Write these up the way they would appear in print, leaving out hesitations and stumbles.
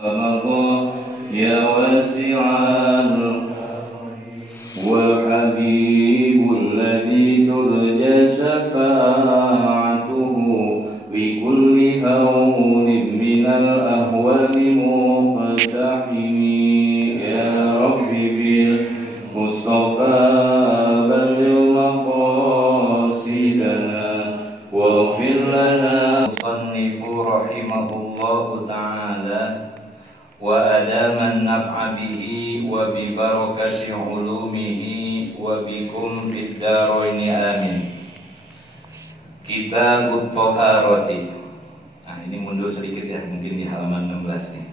يا واسع والحبيب الذي ترجى شفاعته بكل هون من الأهوال مقتحم يا رب بالمصطفى بلغ مقاصدنا واغفر لنا. المصنف رحمه الله تعالى وأدام النفع به وببركة علومه وبكم في الدارين آمين. Kitabut Thaharati. Nah, ini mundur sedikit ya, mungkin di halaman 16 nih.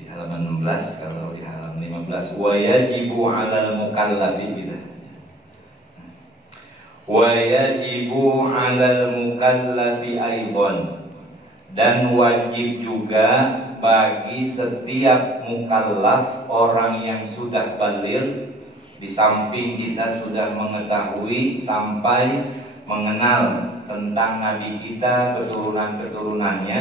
Di halaman 16, kalau di halaman 15 wa yajibu 'alal mukallafi bidah. Wa yajibu 'alal mukallafi aidan. Dan wajib juga bagi setiap mukallaf, orang yang sudah baligh, di samping kita sudah mengetahui sampai mengenal tentang Nabi kita, keturunan-keturunannya,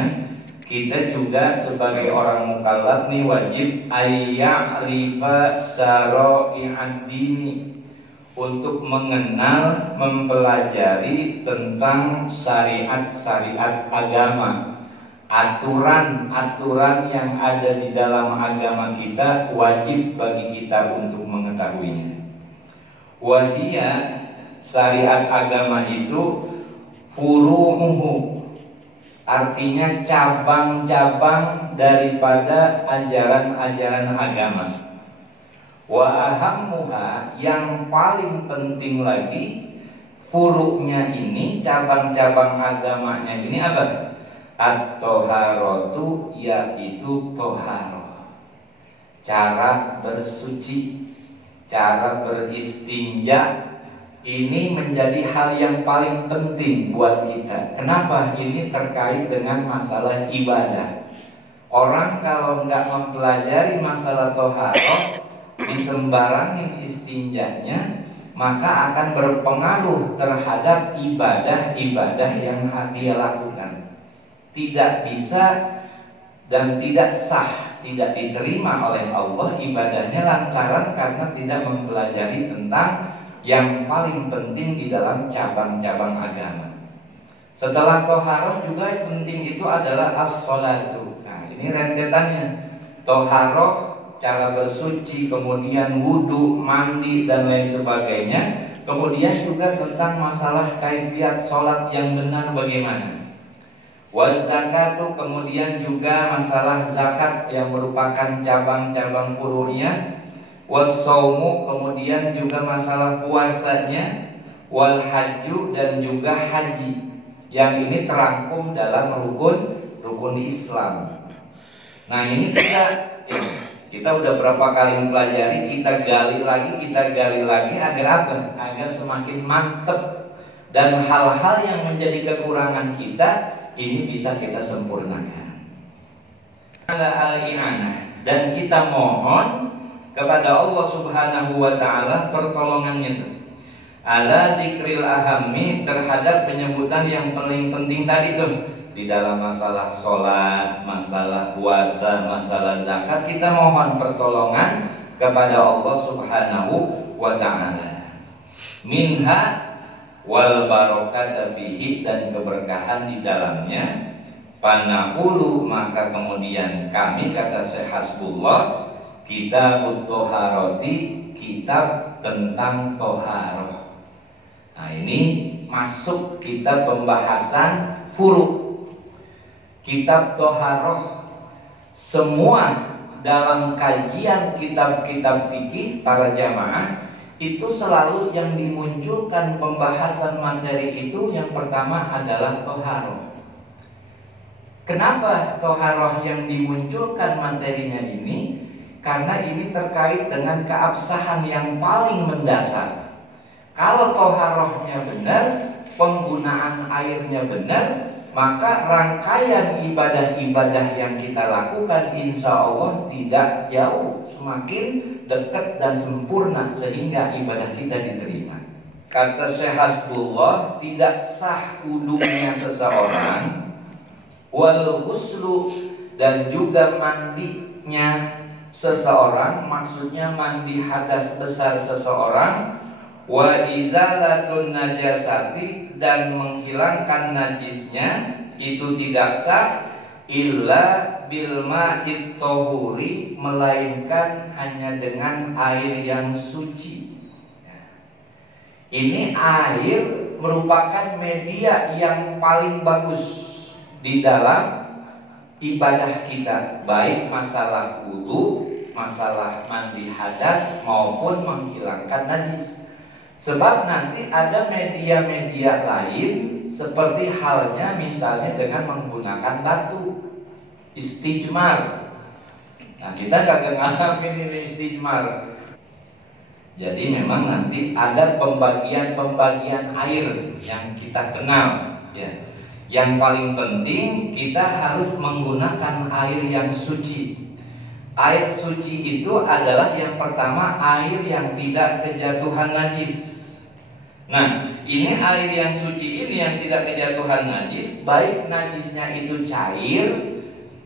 kita juga sebagai orang mukallaf nih wajib ayya'rifa syara'i'ad dini, untuk mengenal, mempelajari tentang syariat-syariat agama, aturan-aturan yang ada di dalam agama kita, wajib bagi kita untuk mengetahuinya. Wahia, syariat agama itu furu'uhu, artinya cabang-cabang daripada ajaran-ajaran agama. Wa ahammuha, yang paling penting lagi, furu'nya ini, cabang-cabang agamanya ini apa? At-Thaharatu, yaitu toharoh, cara bersuci, cara beristinja. Ini menjadi hal yang paling penting buat kita. Kenapa? Ini terkait dengan masalah ibadah. Orang kalau nggak mempelajari masalah toharoh, disembarangin istinjanya, maka akan berpengaruh terhadap ibadah-ibadah yang dia lakukan. Tidak bisa dan tidak sah, tidak diterima oleh Allah ibadahnya lantaran karena tidak mempelajari tentang yang paling penting di dalam cabang-cabang agama. Setelah toharoh juga yang penting itu adalah as-sholatu. Nah, ini rentetannya. Toharoh, cara bersuci, kemudian wudu, mandi dan lain sebagainya. Kemudian juga tentang masalah kaifiat sholat yang benar bagaimana. Wazakatu, kemudian juga masalah zakat yang merupakan cabang-cabang furu'nya. Wassaumu, kemudian juga masalah puasanya. Wal hajju, dan juga haji, yang ini terangkum dalam rukun Islam. Nah, ini kita udah berapa kali mempelajari, kita gali lagi agar apa? Agar semakin mantap, dan hal-hal yang menjadi kekurangan kita ini bisa kita sempurnakan. Dan kita mohon kepada Allah Subhanahu wa ta'ala pertolongannya itu ala dzikril ahammi, terhadap penyebutan yang paling penting tadi tuh, di dalam masalah sholat, masalah puasa, masalah zakat. Kita mohon pertolongan kepada Allah Subhanahu wa ta'ala. Minha wal barakata fihi, dan keberkahan di dalamnya. Panaqulu, maka kemudian kami, kata Syekh Hasbullah, Kitabut Thaharati, kitab tentang toharoh. Nah, ini masuk kita pembahasan furu'. Kitab toharoh, semua dalam kajian kitab-kitab fikih para jamaah itu selalu yang dimunculkan pembahasan materi itu yang pertama adalah toharoh. Kenapa toharoh yang dimunculkan materinya ini? Karena ini terkait dengan keabsahan yang paling mendasar. Kalau toharohnya benar, penggunaan airnya benar, maka rangkaian ibadah-ibadah yang kita lakukan insya Allah tidak jauh, semakin dekat dan sempurna sehingga ibadah kita diterima. Kata Syekh Hasbullah, tidak sah wudunya seseorang, wal ghuslu, dan juga mandinya seseorang, maksudnya mandi hadas besar seseorang, wa izalatun najasati, dan menghilangkan najisnya itu tidak sah illa bil ma'id tahuri, melainkan hanya dengan air yang suci. Ini air merupakan media yang paling bagus di dalam ibadah kita, baik masalah wudu, masalah mandi hadas maupun menghilangkan najis. Sebab nanti ada media-media lain seperti halnya misalnya dengan menggunakan batu istijmar. Nah, kita kagak ngalamin ini istijmar. Jadi memang nanti ada pembagian air yang kita kenal, ya. Yang paling penting kita harus menggunakan air yang suci. Air suci itu adalah yang pertama air yang tidak kejatuhan najis. Nah, ini air yang suci ini yang tidak kejatuhan najis, baik najisnya itu cair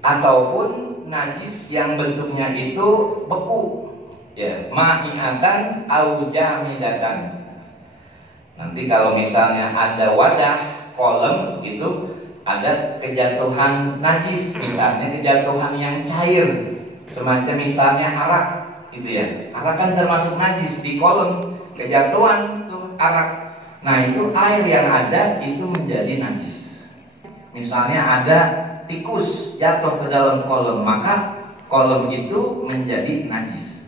ataupun najis yang bentuknya itu beku. Ya, ma'iatan au jamidatan. Nanti kalau misalnya ada wadah kolam itu ada kejatuhan najis, misalnya kejatuhan yang cair, semacam misalnya arak gitu ya. Arak kan termasuk najis, di kolam kejatuhan tuh arak. Nah, itu air yang ada itu menjadi najis. Misalnya ada tikus jatuh ke dalam kolam, maka kolam itu menjadi najis.